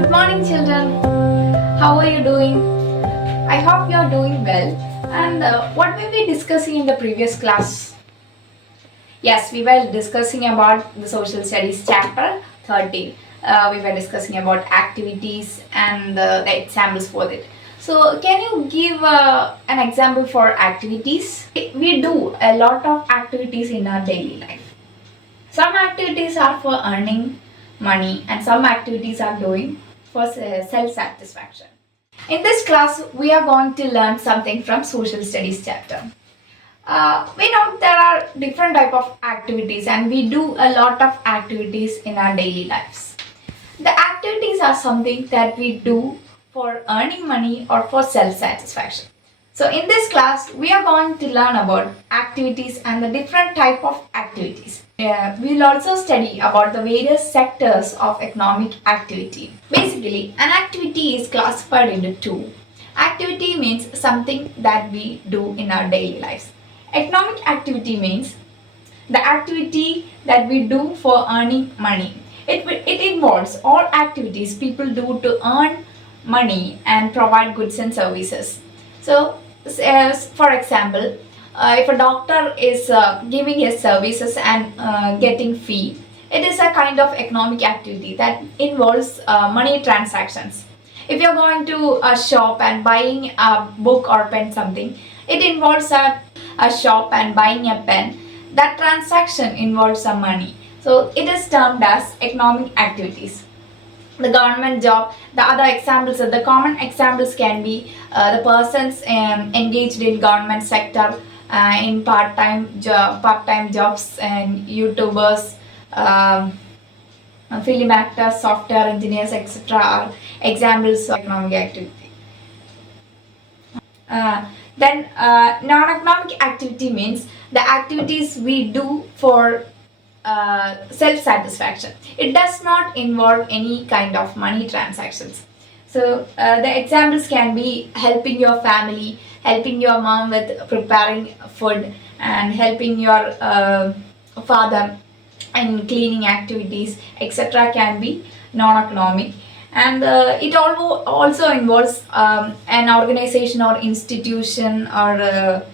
Good morning, children. How are you doing? I hope you are doing well. And what were we discussing in the previous class? Yes, we were discussing about the social studies chapter 13. We were discussing about activities and the examples for it. So, can you give an example for activities? We do a lot of activities in our daily life. Some activities are for earning money and some activities are doing for self-satisfaction. In this class, we are going to learn something from social studies chapter. We know there are different type of activities and we do a lot of activities in our daily lives. The activities are something that we do for earning money or for self-satisfaction. So in this class, we are going to learn about activities and the different type of activities. We will also study about the various sectors of economic activity. Basically, an activity is classified into two. Activity means something that we do in our daily lives. Economic activity means the activity that we do for earning money. It involves all activities people do to earn money and provide goods and services. So, for example, if a doctor is giving his services and getting fee, it is a kind of economic activity that involves money transactions. If you're going to a shop and buying a book or pen something, it involves a shop and buying a pen. That transaction involves some money. So it is termed as economic activities. The government job, the other examples, the common examples can be the persons engaged in government sector, in part-time jobs and YouTubers, film actors, software engineers, etc. are examples of economic activity. Non-economic activity means the activities we do for self-satisfaction. It does not involve any kind of money transactions. So the examples can be helping your family, helping your mom with preparing food, and helping your father in cleaning activities, etc. can be non-economic. And it also involves an organization or institution or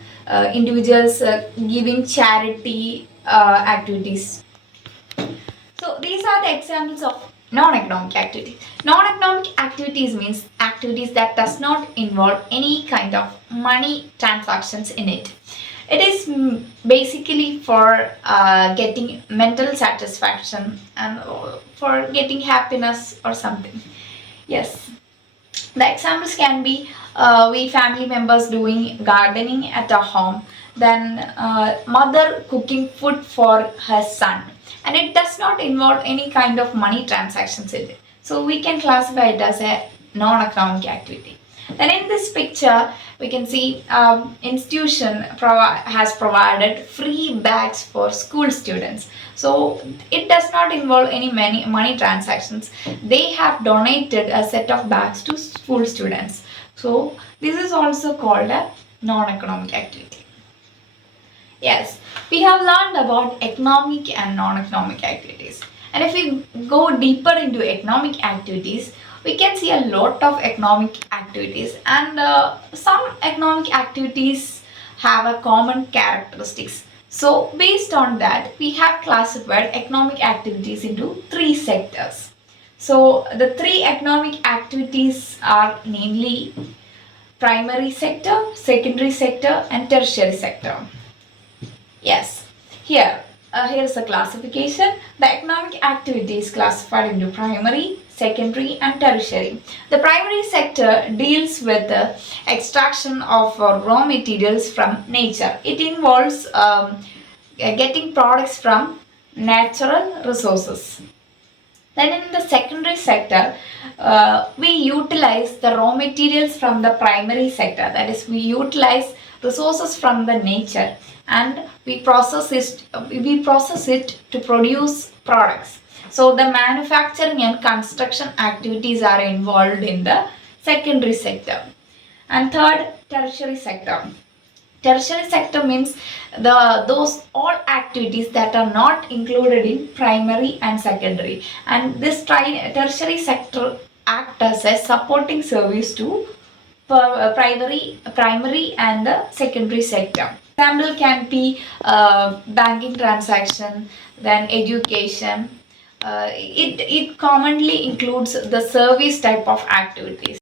individuals giving charity activities. So these are the examples of non-economic activities. Non-economic activities means activities that does not involve any kind of money transactions in it. It is basically for getting mental satisfaction and for getting happiness or something. Yes. The examples can be we family members doing gardening at a home, then mother cooking food for her son, and it does not involve any kind of money transactions in it. So we can classify it as a non-economic activity. Then in this picture, we can see institution has provided free bags for school students. So it does not involve any money transactions. They have donated a set of bags to school students. So this is also called a non-economic activity. Yes, we have learned about economic and non-economic activities. And if we go deeper into economic activities, we can see a lot of economic activities, and some economic activities have a common characteristics. So based on that, we have classified economic activities into three sectors. So the three economic activities are namely primary sector, secondary sector and tertiary sector. Yes, here is the classification. The economic activity is classified into primary, secondary and tertiary. The primary sector deals with the extraction of raw materials from nature. It involves getting products from natural resources. Then in the secondary sector, we utilize the raw materials from the primary sector. That is, we utilize resources from the nature and we process it to produce products. So the manufacturing and construction activities are involved in the secondary sector. And third, tertiary sector. Tertiary sector means those all activities that are not included in primary and secondary. And this tertiary sector act as a supporting service to primary and the secondary sector. Example can be banking transaction, then education. It commonly includes the service type of activities.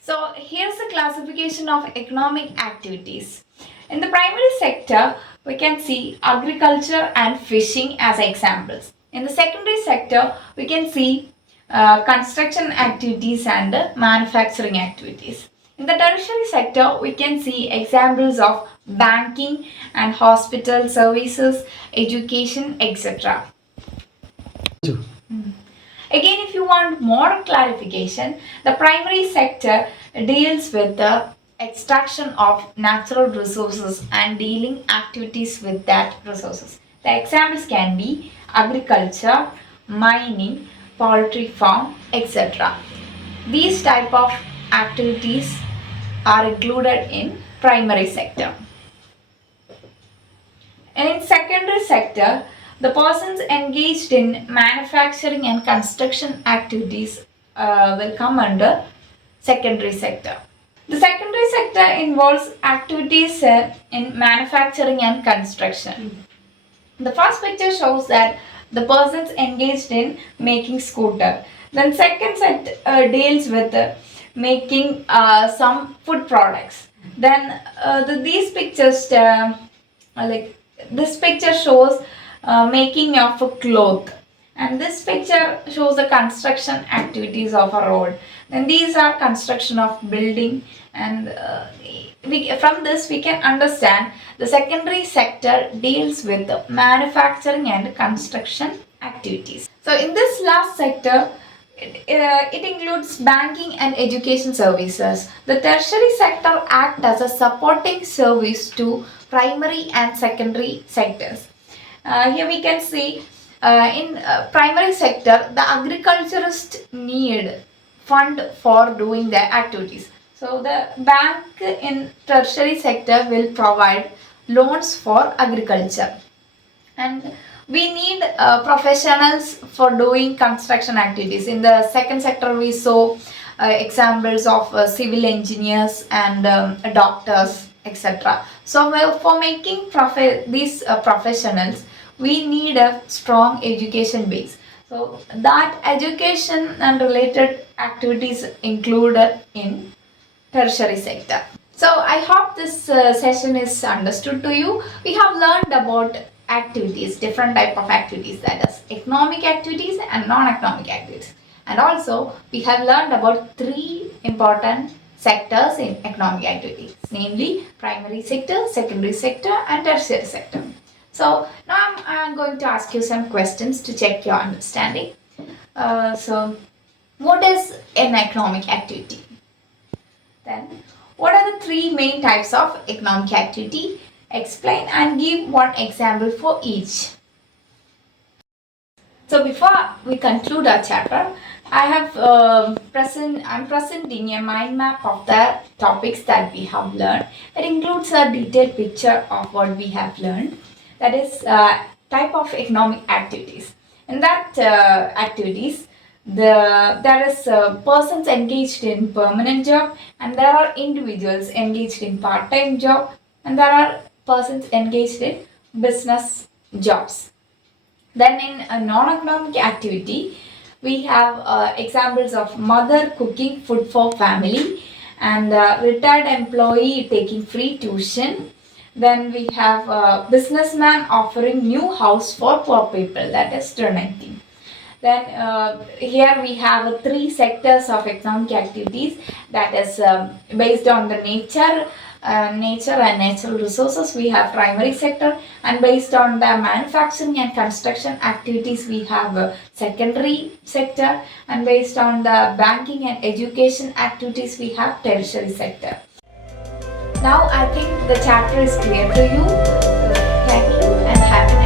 So here's the classification of economic activities. In the primary sector, we can see agriculture and fishing as examples. In the secondary sector, we can see construction activities and manufacturing activities. In the tertiary sector, we can see examples of banking and hospital services, education, etc. Again, if you want more clarification, the primary sector deals with the extraction of natural resources and dealing activities with that resources. The examples can be agriculture, mining, poultry farm, etc. These type of activities are included in primary sector. And in secondary sector, the persons engaged in manufacturing and construction activities will come under secondary sector. The secondary sector involves activities in manufacturing and construction. The first picture shows that the persons engaged in making scooter. Then second set deals with making some food products. Then these pictures like this picture shows making of a cloth, and this picture shows the construction activities of a road. Then these are construction of building, and from this we can understand the secondary sector deals with the manufacturing and construction activities. So in this last sector, it includes banking and education services. The tertiary sector acts as a supporting service to primary and secondary sectors. Here we can see in primary sector, the agriculturist need fund for doing their activities. So the bank in tertiary sector will provide loans for agriculture, and we need professionals for doing construction activities. In the second sector, we saw examples of civil engineers and doctors, etc. So for making these professionals, we need a strong education base. So that education and related activities included in tertiary sector. So I hope this session is understood to you. We have learned about activities, different type of activities, that is economic activities and non-economic activities. And also we have learned about three important sectors in economic activities, namely primary sector, secondary sector and tertiary sector. So now I'm going to ask you some questions to check your understanding. So what is an economic activity? Then what are the three main types of economic activity? Explain and give one example for each. So before we conclude our chapter, I'm presenting a mind map of the topics that we have learned. It includes a detailed picture of what we have learned. That is type of economic activities. In that activities, there is persons engaged in permanent job, and there are individuals engaged in part-time job, and there are persons engaged in business jobs. Then in a non-economic activity, we have examples of mother cooking food for family, and retired employee taking free tuition. Then we have a businessman offering new house for poor people, that is donating. Then here we have three sectors of economic activities, that is based on the nature and natural resources. We have primary sector, and based on the manufacturing and construction activities we have secondary sector, and based on the banking and education activities we have tertiary sector. Now I think the chapter is clear to you. So thank you and have a nice day.